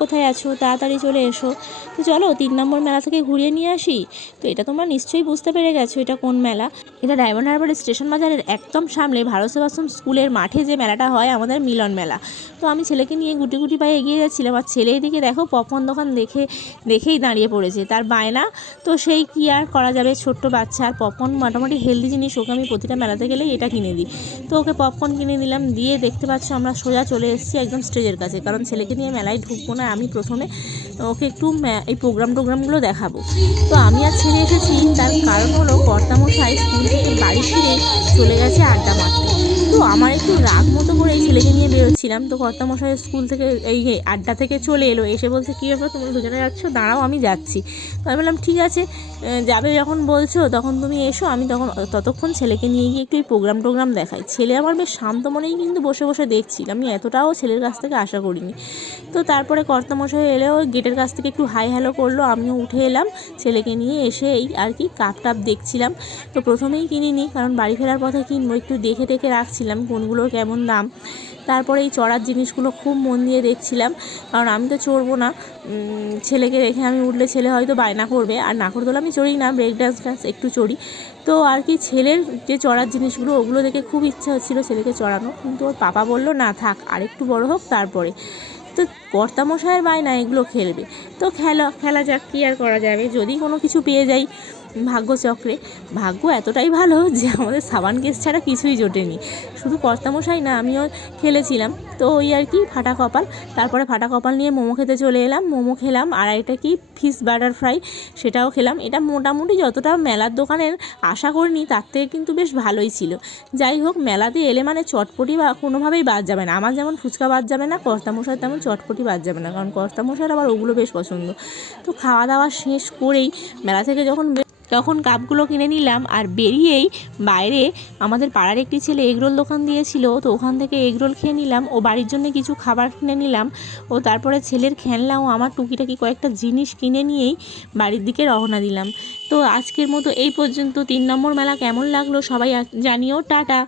কোথায় আছো, তাড়াতাড়ি চলে এসো। তো চলো 3 নম্বর মেলা থেকে ঘুরিয়ে নিয়ে আসি। তো এটা তোমরা নিশ্চয়ই বুঝতে পেরে গেছো এটা কোন মেলা। এটা ডায়মন্ড হারবার স্টেশন বাজারের একদম সামনে ভারত সেবাশ্রম স্কুলের মাঠে যে মেলাটা হয় আমাদের মিলন মেলা। তো আমি ছেলেকে নিয়ে গুটি গুটি পায়ে এগিয়ে যাচ্ছিলাম, আর ছেলে এদিকে দেখো পপকর্ন দোকান দেখেই দাঁড়িয়ে পড়েছে, তার বায়না। তো সেই কি আর করা যাবে, ছোট্ট বাচ্চা, আর পপকর্ন মোটামুটি হেলদি জিনিস, ওকে আমি প্রতিটা মেলাতে গেলেই এটা কিনে দিই। তো ওকে পপকর্ন কিনে দিলাম, দিয়ে দেখতে পাচ্ছ আমরা সোজা চলে এসেছি একদম স্টেজের কাছে, কারণ ছেলেকে নিয়ে মেলায় ঢুকবো না, আমি প্রথমে ওকে একটু এই প্রোগ্রামগুলো দেখাবো। তো আমি আর ছেলে এসেছি, তার কারণ হলো কর্তামশাই স্কুল থেকে বাড়ি ফিরে চলে গেছে আড্ডা মারতে। তো আমার একটু রাগ মতো করে এই ছেলেকে নিয়ে বেরোচ্ছিলাম, তো কর্তামশাই স্কুল থেকে এই আড্ডা থেকে চলে এলো, এসে বলছে কী ব্যাপার তোমরা দুজনে যাচ্ছ, দাঁড়াও আমি যাচ্ছি। তো আমি বললাম ঠিক আছে, যাবে যখন বলছো তখন তুমি এসো, আমি ততক্ষণ ছেলেকে নিয়ে গিয়ে একটু এই প্রোগ্রাম দেখাই। ছেলে আমার বেশ শান্ত মনেই কিন্তু বসে বসে দেখছিল, আমি এতটাও ছেলের কাছ থেকে আশা করিনি। তো তারপরে কর্তামশাই এলেও গেটের কাছ থেকে একটু হাই হ্যালো করলো, আমিও উঠে এলাম ছেলেকে নিয়ে, এসে এই আর কি কাপ টাপ দেখছিলাম। তো প্রথমেই কিনিনি, কারণ বাড়ি ফেরার পথে কিনবো, একটু দেখে রাখছিলাম কোনগুলোর কেমন দাম। তারপরে এই চড়ার জিনিসগুলো খুব মন দিয়ে দেখছিলাম, কারণ আমি তো চড়বো না, ছেলেকে রেখে আমি উঠলে ছেলে হয়তো বায়না করবে, আর নাগরদোলা আমি চড়ি না, ব্রেক ডান্স একটু চড়ি। তো আর কি ছেলের যে চড়ার জিনিসগুলো ওগুলো দেখে খুব ইচ্ছা হচ্ছিলো ছেলেকে চড়ানো, কিন্তু ওর পাপা বললো না থাক, আরেকটু বড় হোক তারপরে। তো কর্তামশায়ের বায়না এগুলো খেলবে, তো খেলা যাক, কী আর করা যাবে, যদি কোনো কিছু পেয়ে যাই ভাগ্যচক্রে। ভাগ্য এতটাই ভালো যে আমাদের সাবান কেস ছাড়া কিছুই জোটেনি, শুধু কর্তামশাই না আমিও খেলেছিলাম। তো ওই আর কি ফাটা কপাল। তারপরে ফাটা কপাল নিয়ে মোমো খেতে চলে এলাম, মোমো খেলাম, আর একটা কি ফিশ বাটার ফ্রাই, সেটাও খেলাম। এটা মোটামুটি যতটা মেলার দোকানের আশা করিনি তার থেকে কিন্তু বেশ ভালোই ছিল। যাই হোক, মেলাতে এলে মানে চটপটি বা কোনোভাবেই বাদ যাবে না, আমার যেমন ফুচকা বাদ যাবে না, কর্তামশাই তেমন চটপটি বাদ যাবে না, কারণ কর্তামশাইয়ের আবার ওগুলো বেশ পছন্দ। তো খাওয়া দাওয়া শেষ করেই মেলা থেকে তখন কাপগুলো কিনে নিলাম, আর বেরিয়েই বাইরে আমাদের পাড়ার একটি ছেলে এগরোল দোকান দিয়েছিল, তো ওখান থেকে এগরোল খেয়ে নিলাম, ও বাড়ির জন্য কিছু খাবার কিনে নিলাম, ও তারপরে ছেলের খেলনা ও আমার টুকিটাকি কয়েকটা জিনিস কিনে নিয়েই বাড়ির দিকে রওনা দিলাম। তো আজকের মতো এই পর্যন্ত। 3 নম্বর মেলা কেমন লাগলো সবাই জানিও। টাটা।